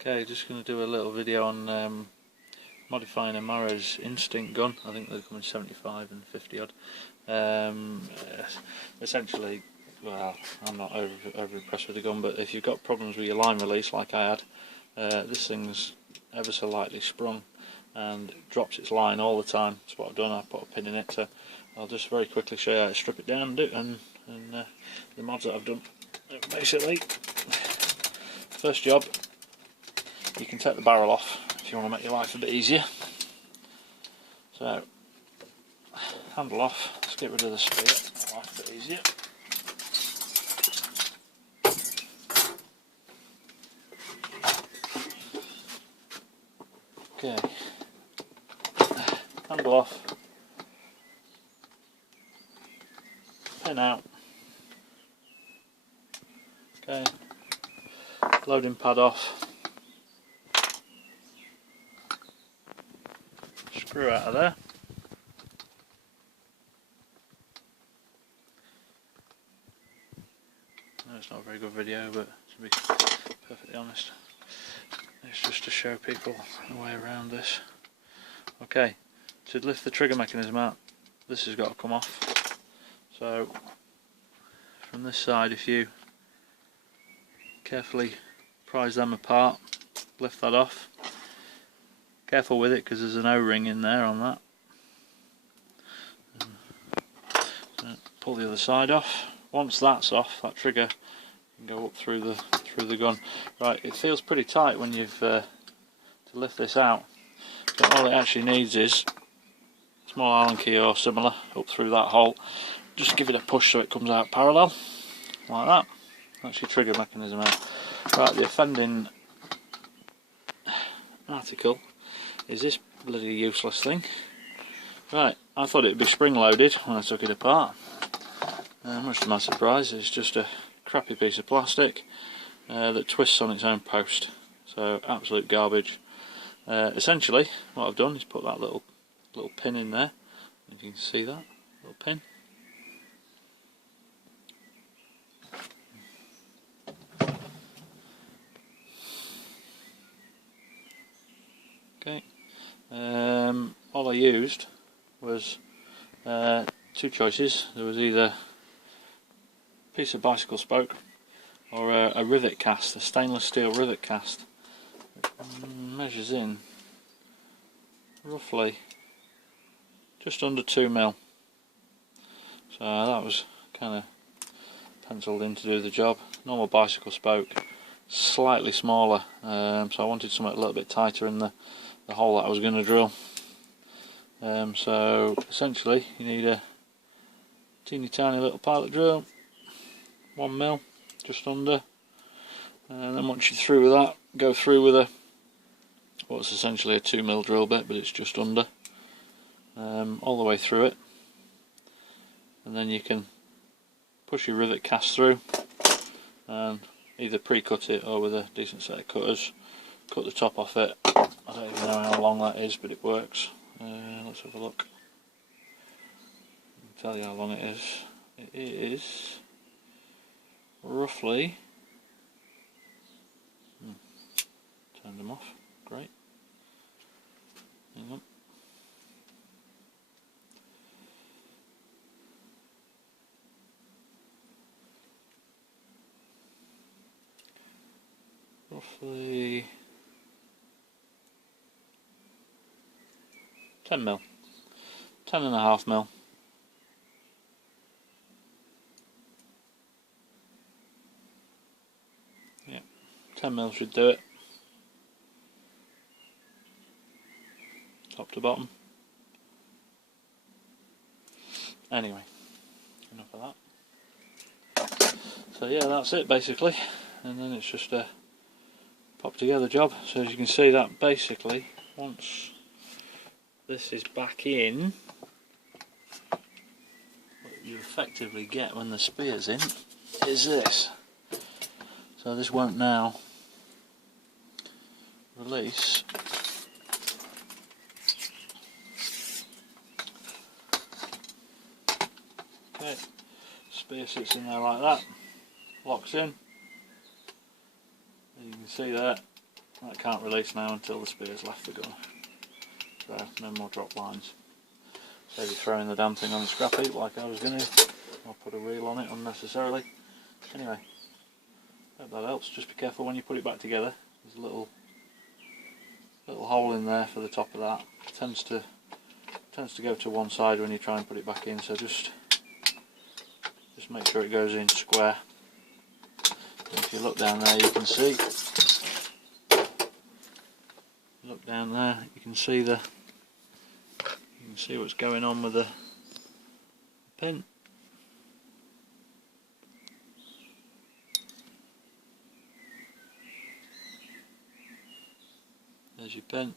Okay, just going to do a little video on modifying a Mares Insinct gun. I think they come in 75 and 50 odd. Essentially, well, I'm not over impressed with the gun, but if you've got problems with your line release like I had, this thing's ever so lightly sprung and drops its line all the time. That's what I've done. I put a pin in it, so I'll just very quickly show you how to strip it down and the mods that I've done. Basically, first job, you can take the barrel off if you want to make your life a bit easier. So, handle off, let's get rid of the spear, make life a bit easier. Okay, handle off, pin out. Okay, loading pad off. Screw out of there. I know it's not a very good video, but to be perfectly honest, it's just to show people the way around this. Okay, to lift the trigger mechanism out, this has got to come off. So from this side, if you carefully prise them apart, lift that off. Careful with it because there's an O-ring in there on that. Pull the other side off. Once that's off, that trigger can go up through the gun. Right, it feels pretty tight when you've to lift this out. But all it actually needs is a small Allen key or similar up through that hole. Just give it a push so it comes out parallel, like that. That's your trigger mechanism out. Right, the offending article is this bloody useless thing. Right, I thought it would be spring loaded when I took it apart. Much to my surprise, it's just a crappy piece of plastic that twists on its own post. So absolute garbage. Essentially, what I've done is put that little pin in there. If you can see that little pin. Okay. All I used was two choices. There was either a piece of bicycle spoke or a rivet cast, a stainless steel rivet cast. It measures in roughly just under 2mm. So that was kind of penciled in to do the job. Normal bicycle spoke, slightly smaller, so I wanted something a little bit tighter in the hole that I was going to drill. So essentially you need a teeny tiny little pilot drill, 1mm, just under, and then once you're through with that, go through with what's essentially a 2mm drill bit, but it's just under, all the way through it, and then you can push your rivet cast through and either pre-cut it or with a decent set of cutters cut the top off it. I don't even know how long that is, but it works. Let's have a look. I'll tell you how long it is. It is roughly, turned them off, great. Hang on. Roughly 10mm, 10.5mm. Yeah, 10mm should do it, top to bottom. Anyway, enough of that. So yeah, that's it basically, and then it's just a pop together job. So as you can see, that basically, once this is back in, what you effectively get when the spear's in is this. So this won't now release. Okay, spear sits in there like that, locks in. As you can see there, That can't release now until the spear's left the gun. So no more drop lines. Save you throwing the damn thing on the scrap heap like I was going to. I'll put a reel on it unnecessarily. Anyway, hope that helps. Just be careful when you put it back together. There's a little hole in there for the top of that. It tends to go to one side when you try and put it back in, so just make sure it goes in square. And if you look down there, you can see. Look down there, you can see what's going on with the pin. There's your pin.